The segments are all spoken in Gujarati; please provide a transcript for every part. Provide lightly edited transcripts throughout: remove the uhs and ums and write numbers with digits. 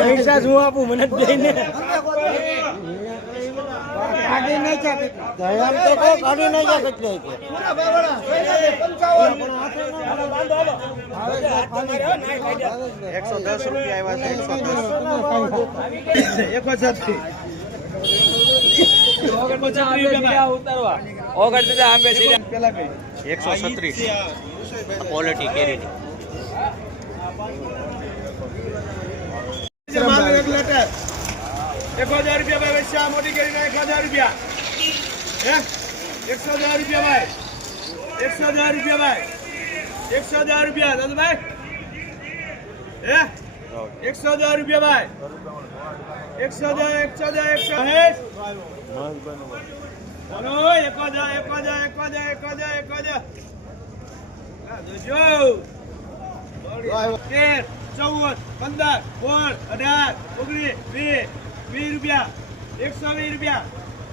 પૈસા શું આપું મને જ દઈને કાઢી નાખ્યા તો કહો કાઢી નાખ્યા કેટલે છે 110 રૂપિયા આવ્યા છે 136 ક્વોલિટી કેરીની ₹1000 મોટી કરી 1000 રૂપિયા 110 રૂપિયા ભાઈ 110 રૂપિયા ભાઈ 110 રૂપિયા દાદુભાઈ 110 રૂપિયા ભાઈ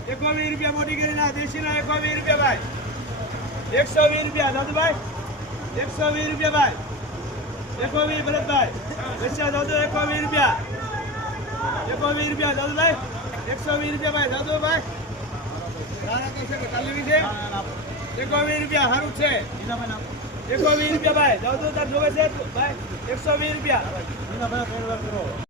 120 રૂપિયા મોટી કરી ના દેશી ના 120 રૂપિયા ભાઈ 120 રૂપિયા દાદુભાઈ 120 રૂપિયા ભાઈ 120 ભરતભાઈ પૈસા દાદુ 120 રૂપિયા 120 રૂપિયા દાદુભાઈ 120 રૂપિયા ભાઈ દાદુભાઈ 120 રૂપિયા સારું છે 120 રૂપિયા ભાઈ દાદુ તાર જોવે છે ભાઈ 120 રૂપિયા